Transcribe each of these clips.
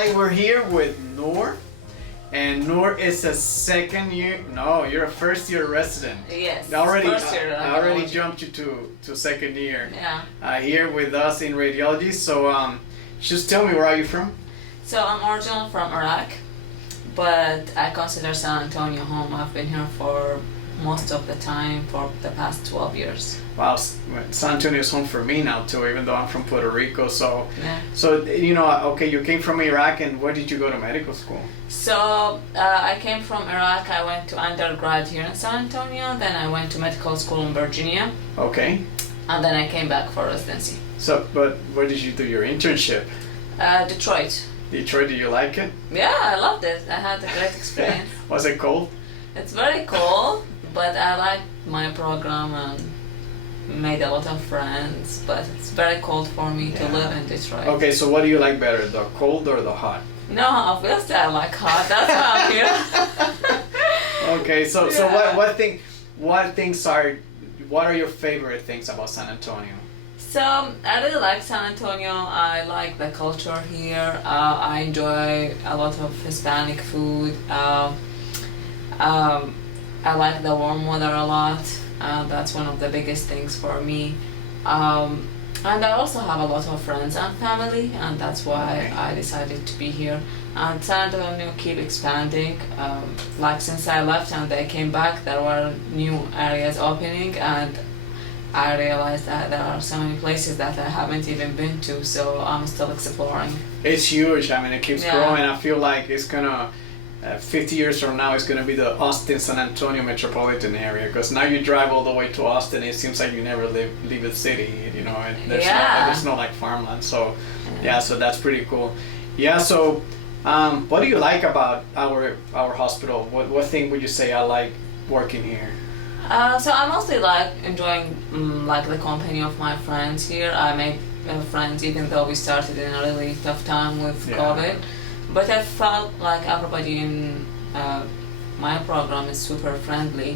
Hi, we're here with Noor, and Noor is a second year. No, you're a first year resident. Yes. Already, first year I already radiology. jumped you to second year. Yeah. Here with us in radiology. So, just tell me, where are you from? So I'm originally from Iraq, but I consider San Antonio home. I've been here for most of the time for the past 12 years. Wow, San Antonio is home for me now too, even though I'm from Puerto Rico. So, Yeah. so okay, you came from Iraq, and where did you go to medical school? So I came from Iraq. I went to undergrad here in San Antonio. Then I went to medical school in Virginia, Okay. and then I came back for residency. So, but where did you do your internship? Detroit. Detroit. Do you like it? Yeah, I loved it. I had a great experience. Was it cold? It's very cool, but I liked my program and made a lot of friends. But it's very cold for me to Yeah. live in Detroit. Okay, so what do you like better, the cold or the hot? No, obviously I like hot. That's why I'm here. Okay, so Yeah. what are your favorite things about San Antonio? So I really like San Antonio. I like the culture here. I enjoy a lot of Hispanic food. I like the warm weather a lot. That's one of the biggest things for me. And I also have a lot of friends and family, and that's why Okay. I decided to be here. And San Antonio keep expanding. Like since I left and I came back, there were new areas opening, and I realized that there are so many places that I haven't even been to, so I'm still exploring. It's huge. I mean, it keeps Yeah. growing. I feel like it's gonna, 50 years from now, it's gonna be the Austin, San Antonio metropolitan area. Because now you drive all the way to Austin, it seems like you never leave the city. You know, and there's no like farmland. So, yeah, so that's pretty cool. Yeah. So, what do you like about our hospital? What thing would you say I like working here? So I mostly like enjoying like the company of my friends here. I made friends even though we started in a really tough time with Yeah. COVID. But I felt like everybody in my program is super friendly,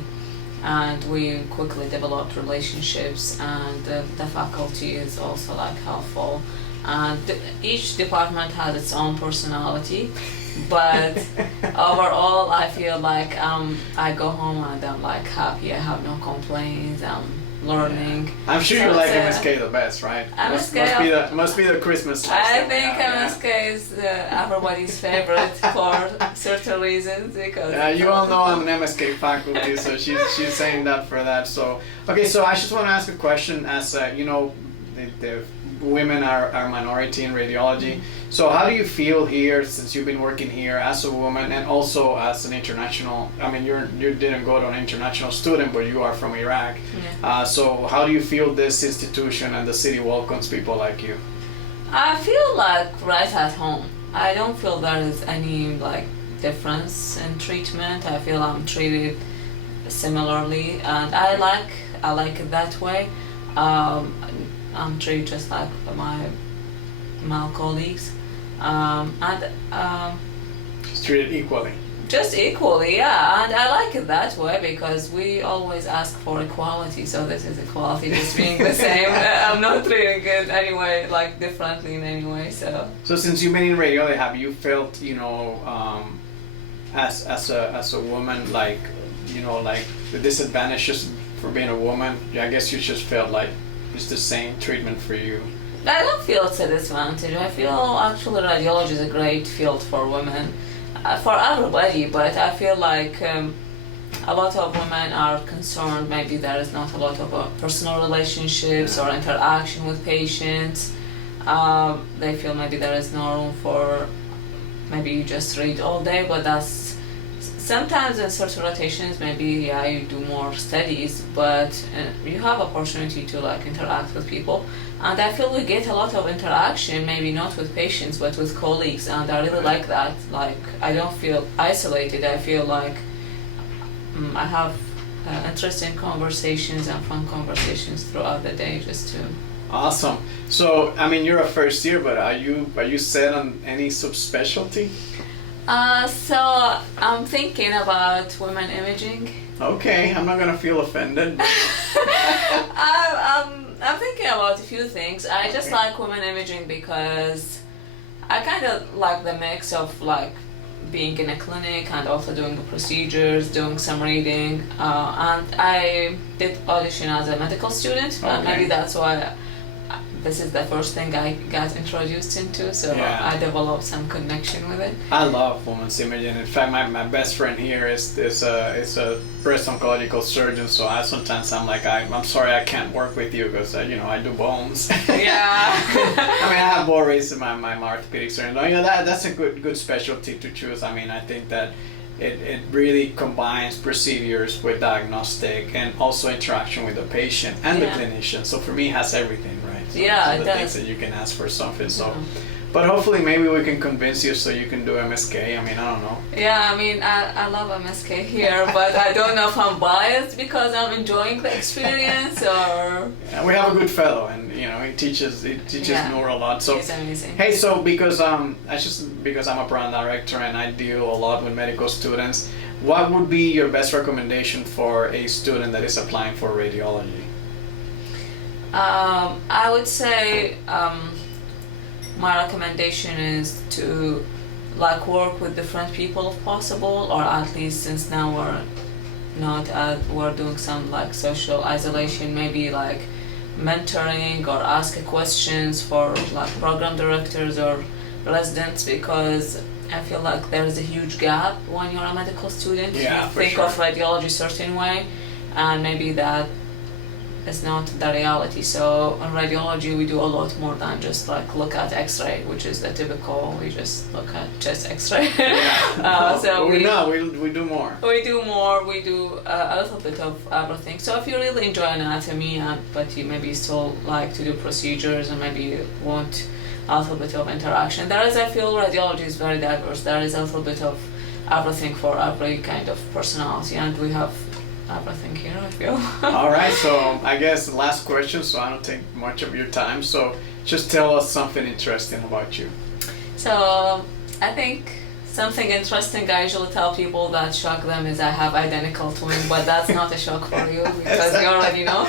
and we quickly developed relationships, and the faculty is also like helpful. And each department has its own personality, but overall I feel like I go home and I'm like happy. I have no complaints. I'm learning. I'm sure So you like it's, MSK the best, right? MSK Must be the Christmas. I think yeah. MSK is everybody's favorite for certain reasons because You all know I'm an MSK faculty, so she's saying that for that. So okay, so I just want to ask a question. As you know, the women are minority in radiology. So how do you feel here since you've been working here as a woman and also as an international? I mean, you didn't go to an international student, but you are from Iraq. Yeah. So how do you feel this institution and the city welcomes people like you? I feel like right at home. I don't feel there is any like difference in treatment. I feel I'm treated similarly, and I like it that way. I'm treated just like my male colleagues, It's treated equally. just equally, yeah. And I like it that way because we always ask for equality. So this is equality, just being the same. I'm not treating it anyway, like differently in any way. So since you've been in radiology, have you felt, as a woman, like, like the disadvantages for being a woman? I guess you just felt like it's the same treatment for you. I don't feel it's a disadvantage. I feel actually radiology is a great field for women, for everybody, but I feel like a lot of women are concerned maybe there is not a lot of personal relationships or interaction with patients. They feel maybe there is no room for maybe you just read all day, but that's sometimes in certain rotations maybe you do more studies, but you have opportunity to like interact with people, and I feel we get a lot of interaction, maybe not with patients but with colleagues, and I really like that. Like I don't feel isolated. I feel like I have interesting conversations and fun conversations throughout the day just to. Awesome. So I mean, you're a first year, but are you set on any subspecialty? So I'm thinking about women imaging. Okay, I'm not gonna feel offended. I'm thinking about a few things. I just like women imaging because I kind of like the mix of like being in a clinic and also doing the procedures, doing some reading, and I did audition as a medical student, and maybe that's why this is the first thing I got introduced into, so I developed some connection with it. I love women's imaging. In fact, my best friend here is a breast oncological surgeon, so I'm like, I'm sorry I can't work with you because I do bones. Yeah. I mean, I have worries in my orthopedic surgeon. That's a good specialty to choose. I mean, I think that it really combines procedures with diagnostic and also interaction with the patient and the clinician. So for me, it has everything, right? So it the does. things that you can ask for something. So, but hopefully, maybe we can convince you so you can do MSK. I mean, I don't know. Yeah, I mean, I love MSK here, but I don't know if I'm biased because I'm enjoying the experience or. Yeah, we have a good fellow, and he teaches Noor a lot. So he's amazing. Hey, so because I'm a brand director and I deal a lot with medical students, what would be your best recommendation for a student that is applying for radiology? I would say my recommendation is to work with different people if possible, or at least since now we're doing some social isolation, maybe mentoring or ask questions for program directors or residents, because I feel like there's a huge gap when you're a medical student. Yeah, you think of radiology a certain way, and maybe that is not the reality. So in radiology we do a lot more than just look at x-ray, which is the typical, we just look at chest x-ray. So we do more. We do a little bit of everything. So if you really enjoy anatomy but you maybe still like to do procedures and maybe you want a little bit of interaction, I feel radiology is very diverse. There is a little bit of everything for every kind of personality, and we have everything here, I feel. All right, so I guess the last question, so I don't take much of your time. So just tell us something interesting about you. So I think something interesting I usually tell people that shock them is I have identical twin, but that's not a shock for you because you already know.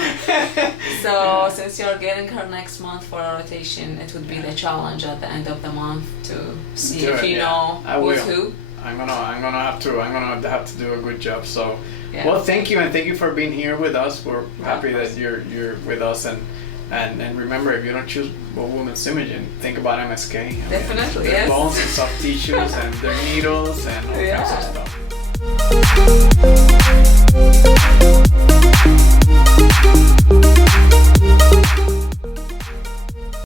So since you're getting her next month for a rotation, it would be the challenge at the end of the month to see if you know who's who. I'm gonna have to do a good job. So, well, thank you, and thank you for being here with us. We're happy that you're with us, and remember, if you don't choose women's imaging, think about MSK. Definitely, their bones and soft tissues and their needles and all kinds of stuff.